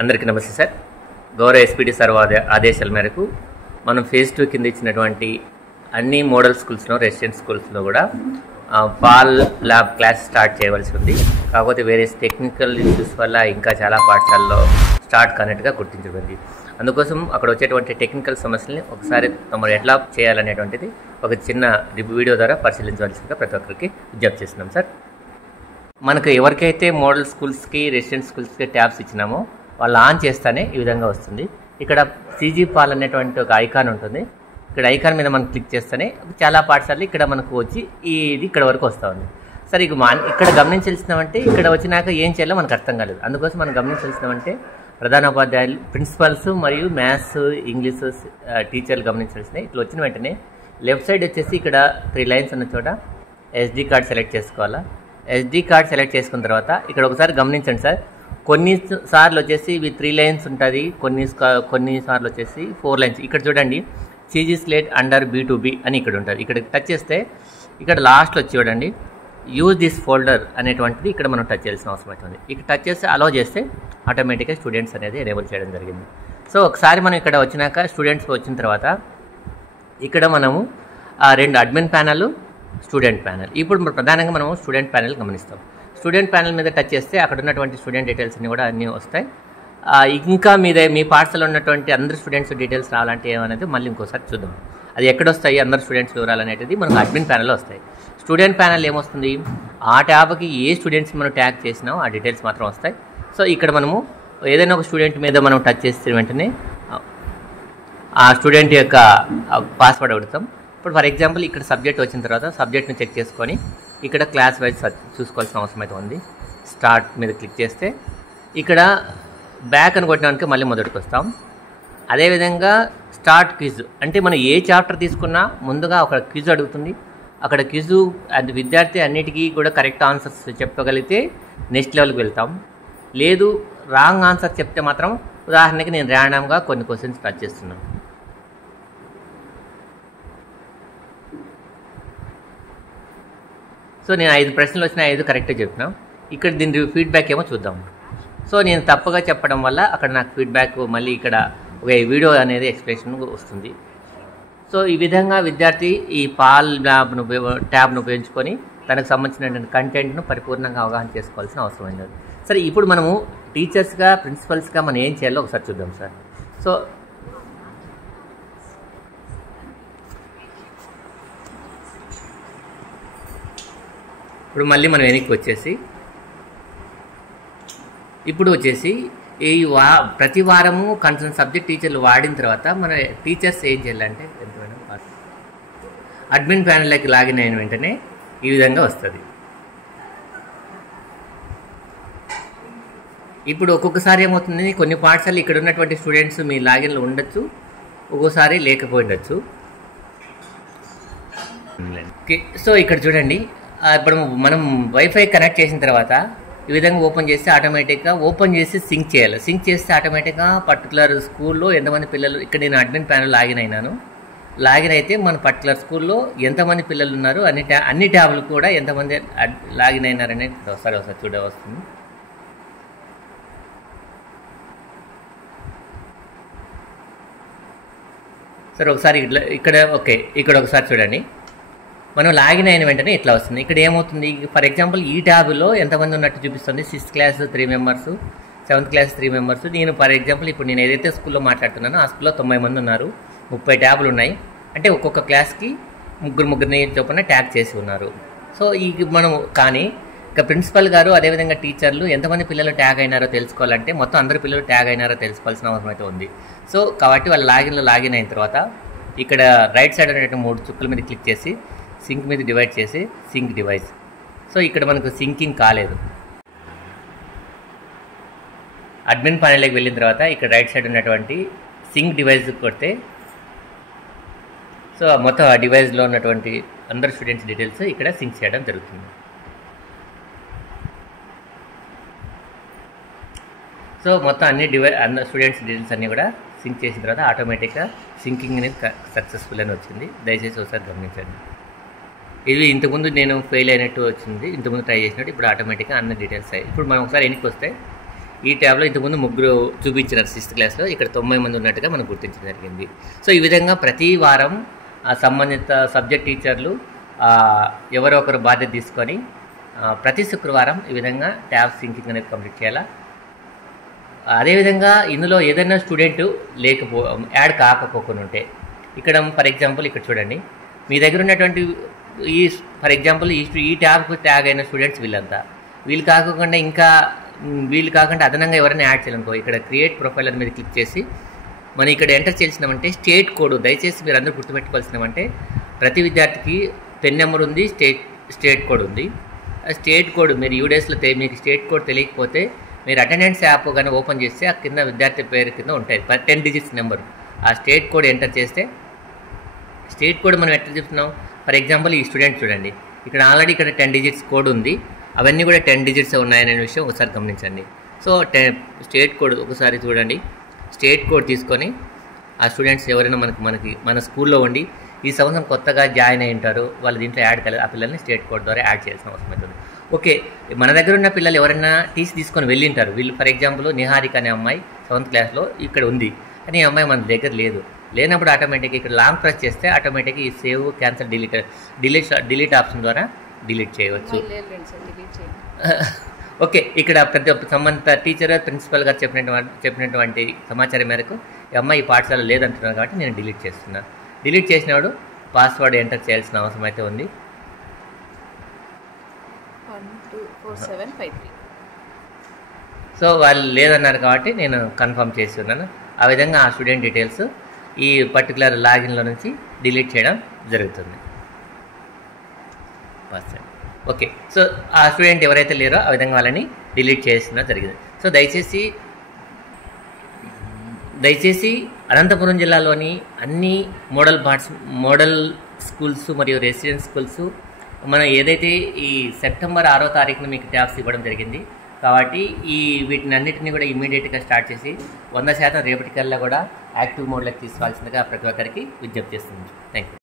అందరికీ నమస్తే సార్. గౌరవ ఎస్పీడీ సార్ ఆదేశాల మేరకు మనం ఫేజ్ 2 కింద ఇచ్చినటువంటి అన్ని మోడల్ స్కూల్స్లో రెసిడెంట్ స్కూల్స్లో కూడా పాల్ ల్యాబ్ క్లాస్ స్టార్ట్ చేయవలసి ఉంది. కాకపోతే వేరే టెక్నికల్ ఇష్యూస్ వల్ల ఇంకా చాలా పాఠశాలలో స్టార్ట్ కానట్టుగా గుర్తించబడింది. అందుకోసం అక్కడ వచ్చేటువంటి టెక్నికల్ సమస్యల్ని ఒకసారి తమరు ఎట్లా చేయాలనేటువంటిది ఒక చిన్న వీడియో ద్వారా పరిశీలించవలసిందిగా ప్రతి ఒక్కరికి విజ్ఞప్తి చేస్తున్నాం సార్. మనకు ఎవరికైతే మోడల్ స్కూల్స్కి రెసిడెంట్ స్కూల్స్కి ట్యాబ్స్ ఇచ్చినామో వాళ్ళు ఆన్ చేస్తేనే ఈ విధంగా వస్తుంది. ఇక్కడ సీజీ పాల్ అనేటువంటి ఒక ఐకాన్ ఉంటుంది. ఇక్కడ ఐకాన్ మీద మనం క్లిక్ చేస్తేనే చాలా పాఠశాలలు ఇక్కడ మనకు వచ్చి ఇది ఇక్కడ వరకు వస్తూ ఉంది. సరే ఇక్కడ గమనించాల్సినామంటే ఇక్కడ వచ్చినాక ఏం చేయాలో మనకు అర్థం కాలేదు. అందుకోసం మనం గమనించాల్సినామంటే ప్రధానోపాధ్యాయులు, ప్రిన్సిపల్స్ మరియు మ్యాథ్స్, ఇంగ్లీష్ టీచర్లు గమనించాల్సినవి. ఇట్లా వచ్చిన వెంటనే లెఫ్ట్ సైడ్ వచ్చేసి ఇక్కడ 3 లైన్స్ ఉన్న చోట SD కార్డ్ సెలెక్ట్ చేసుకోవాలా. SD కార్డ్ సెలెక్ట్ చేసుకున్న తర్వాత ఇక్కడ ఒకసారి గమనించండి సార్. కొన్నిసార్లు వచ్చేసి ఇవి 3 లైన్స్ ఉంటుంది, కొన్నిసార్లు వచ్చేసి 4 లైన్స్. ఇక్కడ చూడండి CG స్లేట్ అండర్ B2B అని ఇక్కడ ఉంటుంది. ఇక్కడ టచ్ చేస్తే ఇక్కడ లాస్ట్లో చూడండి యూజ్ దిస్ ఫోల్డర్ అనేటువంటిది ఇక్కడ మనం టచ్ చేయాల్సిన అవసరం అవుతుంది. ఇక్కడ టచ్ చేస్తే అలౌ చేస్తే ఆటోమేటిక్గా స్టూడెంట్స్ అనేది ఎనేబుల్ చేయడం జరిగింది. సో ఒకసారి మనం ఇక్కడ వచ్చినాక స్టూడెంట్స్ వచ్చిన తర్వాత ఇక్కడ మనము 2 అడ్మిన్ ప్యానల్, స్టూడెంట్ ప్యానల్. ఇప్పుడు ప్రధానంగా మనము స్టూడెంట్ ప్యానల్ గమనిస్తాం. స్టూడెంట్ ప్యానల్ మీద టచ్ చేస్తే అక్కడ ఉన్నటువంటి స్టూడెంట్ డీటెయిల్స్ అన్నీ కూడా అన్నీ వస్తాయి. ఇంకా మీ పాఠశాలలో ఉన్నటువంటి అందరు స్టూడెంట్స్ డీటెయిల్స్ రావాలంటే ఏమనేది మళ్ళీ ఇంకోసారి చూద్దాం. అది ఎక్కడొస్తాయి అందరు స్టూడెంట్స్ వివరాలు అనేది మనకు అడ్మిన్ ప్యానల్లో వస్తాయి. స్టూడెంట్ ప్యానల్ ఏమొస్తుంది, ఆ ట్యాబ్కి ఏ స్టూడెంట్స్ మనం ట్యాగ్ చేసినామో ఆ డీటెయిల్స్ మాత్రం వస్తాయి. సో ఇక్కడ మనము ఏదైనా ఒక స్టూడెంట్ మీద మనం టచ్ చేసిన వెంటనే ఆ స్టూడెంట్ యొక్క పాస్వర్డ్ అడుగుతాం. ఇప్పుడు ఫర్ ఎగ్జాంపుల్ ఇక్కడ సబ్జెక్ట్ వచ్చిన తర్వాత సబ్జెక్ట్ని చెక్ చేసుకొని ఇక్కడ క్లాస్ వైజ్ చూసుకోవాల్సిన అవసరం అయితే ఉంది. స్టార్ట్ మీద క్లిక్ చేస్తే ఇక్కడ బ్యాక్ అని కొట్టడానికి మళ్ళీ మొదటికి వస్తాం. అదేవిధంగా స్టార్ట్ క్విజ్ అంటే మనం ఏ చాప్టర్ తీసుకున్నా ముందుగా ఒక క్విజ్ అడుగుతుంది. అక్కడ క్విజ్ అది విద్యార్థి అన్నిటికీ కూడా కరెక్ట్ ఆన్సర్స్ చెప్పగలిగితే నెక్స్ట్ లెవెల్కి వెళ్తాం. లేదు రాంగ్ ఆన్సర్ చెప్తే మాత్రం, ఉదాహరణకి నేను ర్యాండమ్గా కొన్ని క్వశ్చన్స్ టచ్ చేస్తున్నాను. సో నేను 5 ప్రశ్నలు వచ్చినా 5 కరెక్ట్గా చెప్తున్నాం. ఇక్కడ దీని ఫీడ్బ్యాక్ ఏమో చూద్దాం. సో నేను తప్పుగా చెప్పడం వల్ల అక్కడ నాకు ఫీడ్బ్యాక్ మళ్ళీ ఇక్కడ ఒక వీడియో అనేది ఎక్స్ప్లెనేషన్ వస్తుంది. సో ఈ విధంగా విద్యార్థి ఈ పాల్ ట్యాబ్ను ఉపయోగించుకొని తనకు సంబంధించిన కంటెంట్ను పరిపూర్ణంగా అవగాహన చేసుకోవాల్సిన అవసరం అయింది. సరే ఇప్పుడు మనము టీచర్స్గా, ప్రిన్సిపల్స్గా మనం ఏం చేయాలో ఒకసారి చూద్దాం సార్. సో ఇప్పుడు మళ్ళీ మనం వెనక్కి వచ్చేసి ఈ ప్రతి వారము కన్సర్న్ సబ్జెక్ట్ టీచర్లు వాడిన తర్వాత మన టీచర్స్ ఏం చేయాలంటే అడ్మిన్ ప్యానల్లోకి లాగిన్ అయిన వెంటనే ఈ విధంగా వస్తుంది. ఇప్పుడు ఒక్కొక్కసారి ఏమవుతుంది, కొన్ని పాఠశాలలు ఇక్కడ ఉన్నటువంటి స్టూడెంట్స్ మీ లాగిన్లో ఉండొచ్చు, ఒక్కోసారి లేకపోయి ఉండొచ్చు. సో ఇక్కడ చూడండి, ఇప్పుడు మనం వైఫై కనెక్ట్ చేసిన తర్వాత ఈ విధంగా ఓపెన్ చేస్తే ఆటోమేటిక్గా ఓపెన్ చేసి సింక్ చేయాలి. సింక్ చేస్తే ఆటోమేటిక్గా పర్టికులర్ స్కూల్లో ఎంతమంది పిల్లలు, ఇక్కడ నేను అడ్మిన్ ప్యానల్ లాగిన్ అయినాను. లాగిన్ అయితే మన పర్టికులర్ స్కూల్లో ఎంతమంది పిల్లలు ఉన్నారు, అన్ని ట్యాబ్లు కూడా ఎంతమంది లాగిన్ అయినారనేది ఒకసారి వస్తుంది. సరే ఒకసారి ఇక్కడ ఓకే, ఇక్కడ ఒకసారి చూడండి. మనం లాగిన్ అయిన వెంటనే ఇట్లా వస్తుంది. ఇక్కడ ఏమవుతుంది, ఫర్ ఎగ్జాంపుల్ ఈ ట్యాబ్లో ఎంతమంది ఉన్నట్టు చూపిస్తుంది. 6th class 3 members, 7th class 3 members. నేను ఫర్ ఎగ్జాంపుల్ ఇప్పుడు నేను ఏదైతే స్కూల్లో మాట్లాడుతున్నానో ఆ స్కూల్లో 90 మంది ఉన్నారు, 30 ట్యాబ్లు ఉన్నాయి. అంటే ఒక్కొక్క క్లాస్కి ముగ్గురిని చొప్పున ట్యాగ్ చేసి ఉన్నారు. సో మనము కానీ ఇక ప్రిన్సిపల్ గారు అదేవిధంగా టీచర్లు ఎంతమంది పిల్లలు ట్యాగ్ అయినారో తెలుసుకోవాలంటే మొత్తం అందరు పిల్లలు ట్యాగ్ అయినారో తెలుసుకోవాల్సిన అవసరం అయితే ఉంది. సో కాబట్టి వాళ్ళు లాగిన్ అయిన తర్వాత ఇక్కడ రైట్ సైడ్ అనేటువంటి 3 చుక్కల మీద క్లిక్ చేసి సింక్ మీద డివైడ్ చేసి సింక్ డివైస్. సో ఇక్కడ మనకు సింకింగ్ కాలేదు. అడ్మిన్ ప్యానల్లోకి వెళ్ళిన తర్వాత ఇక్కడ రైట్ సైడ్ ఉన్నటువంటి సింక్ డివైస్ కొడితే సో మొత్తం ఆ డివైస్లో ఉన్నటువంటి అందరు స్టూడెంట్స్ డీటెయిల్స్ ఇక్కడ సింక్ చేయడం జరుగుతుంది. సో మొత్తం అన్ని స్టూడెంట్స్ డీటెయిల్స్ అన్నీ కూడా సింక్ చేసిన తర్వాత ఆటోమేటిక్గా సింకింగ్ అనేది సక్సెస్ఫుల్ అని వచ్చింది. దయచేసి ఒకసారి గమనించండి. ఇది ఇంతకుముందు నేను ఫెయిల్ అయినట్టు వచ్చింది, ఇంతకుముందు ట్రై చేసినట్టు ఇప్పుడు ఆటోమేటిక్గా అన్ని డీటెయిల్స్ అయ్యాయి. ఇప్పుడు మనం ఒకసారి వెనక్కి వస్తే ఈ ట్యాబ్లో ఇంతకుముందు 3 చూపించినారు 6th క్లాస్లో, ఇక్కడ 90 మంది ఉన్నట్టుగా మనం గుర్తించడం జరిగింది. సో ఈ విధంగా ప్రతి వారం సంబంధిత సబ్జెక్ట్ టీచర్లు ఎవరో ఒకరు బాధ్యత తీసుకొని ప్రతి శుక్రవారం ఈ విధంగా ట్యాబ్ సింకింగ్ అనేది కంప్లీట్ చేయాలా. అదేవిధంగా ఇందులో ఏదైనా స్టూడెంట్ యాడ్ కాకపోకుండా ఉంటే, ఇక్కడ ఫర్ ఎగ్జాంపుల్ ఇక్కడ చూడండి, మీ దగ్గర ఉన్నటువంటి ఫర్ ఎగ్జాంపుల్ ఈ ట్యాబ్కు ట్యాగ్ అయిన స్టూడెంట్స్ వీళ్ళంతా, వీళ్ళు కాకుండా అదనంగా ఎవరైనా యాడ్ చేయాలనుకో, ఇక్కడ క్రియేట్ ప్రొఫైల్ మీద క్లిక్ చేసి మనం ఇక్కడ ఎంటర్ చేసినామంటే స్టేట్ కోడ్, దయచేసి మీరు అందరూ గుర్తుపెట్టుకోవాల్సినామంటే ప్రతి విద్యార్థికి పెన్ నెంబర్ ఉంది, స్టేట్ కోడ్ ఉంది. ఆ స్టేట్ కోడ్ మీరు యూడేస్లో మీకు స్టేట్ కోడ్ తెలియకపోతే మీరు అటెండెన్స్ యాప్ కానీ ఓపెన్ చేస్తే ఆ కింద విద్యార్థి పేరు కింద ఉంటుంది 10 డిజిట్స్ నెంబర్. ఆ స్టేట్ కోడ్ ఎంటర్ చేస్తే, స్టేట్ కోడ్ మనం ఎట్లా చెప్తున్నాం, ఫర్ ఎగ్జాంపుల్ ఈ స్టూడెంట్ చూడండి, ఇక్కడ ఆల్రెడీ ఇక్కడ 10 డిజిట్స్ కోడ్ ఉంది, అవన్నీ కూడా 10 డిజిట్స్ ఉన్నాయనే విషయం ఒకసారి గమనించండి. సో స్టేట్ కోడ్ ఒకసారి చూడండి, స్టేట్ కోడ్ తీసుకొని ఆ స్టూడెంట్స్ ఎవరైనా మన స్కూల్లో ఉండి ఈ సంవత్సరం కొత్తగా జాయిన్ అయి ఉంటారు, వాళ్ళు దీంట్లో యాడ్ కాలేదు, ఆ పిల్లల్ని స్టేట్ కోడ్ ద్వారా యాడ్ చేయాల్సిన అవసరం అవుతుంది. ఓకే, మన దగ్గర ఉన్న పిల్లలు ఎవరైనా టీసీ తీసుకొని వెళ్ళింటారు, వీళ్ళు ఫర్ ఎగ్జాంపుల్ నిహారిక అనే అమ్మాయి 7th క్లాస్లో ఇక్కడ ఉంది, కానీ ఈ అమ్మాయి మన దగ్గర లేనప్పుడు ఆటోమేటిక్గా ఇక్కడ లాంగ్ ప్రెస్ చేస్తే ఆటోమేటిక్గా ఈ సేవ్ క్యాన్సల్ డిలీట్ ఆప్షన్ ద్వారా డిలీట్ చేయవచ్చు. ఓకే, ఇక్కడ సంబంధిత టీచర్ ప్రిన్సిపల్ గారు చెప్పినటువంటి సమాచారం మేరకు ఈ అమ్మాయి ఈ పాఠశాల లేదంటున్నారు కాబట్టి నేను డిలీట్ చేస్తున్నాను. డిలీట్ చేసినప్పుడు పాస్వర్డ్ ఎంటర్ చేయాల్సిన అవసరం అయితే ఉంది. 124753. సో వాళ్ళు లేదన్నారు కాబట్టి నేను కన్ఫర్మ్ చేస్తున్నాను. ఆ విధంగా ఆ స్టూడెంట్ డీటెయిల్స్ ఈ పర్టికులర్ లాగిన్లో నుంచి డిలీట్ చేయడం జరుగుతుంది. ఓకే, సో ఆ స్టూడెంట్ ఎవరైతే లేరో ఆ విధంగా వాళ్ళని డిలీట్ చేసిన జరిగింది. సో దయచేసి అనంతపురం జిల్లాలోని అన్ని మోడల్ స్కూల్స్ మరియు రెసిడెన్స్ స్కూల్స్ మనం ఏదైతే ఈ సెప్టెంబర్ 6వ తారీఖున మీకు ట్యాబ్స్ ఇవ్వడం జరిగింది కాబట్టి వీటిని అన్నిటిని కూడా ఇమీడియట్గా స్టార్ట్ చేసి 100% రేపటికల్లా కూడా యాక్టివ్ మోడ్లోకి తీసుకోవాల్సిందిగా ప్రతి ఒక్కరికి విజ్ఞప్తి చేస్తుంది. Thank you.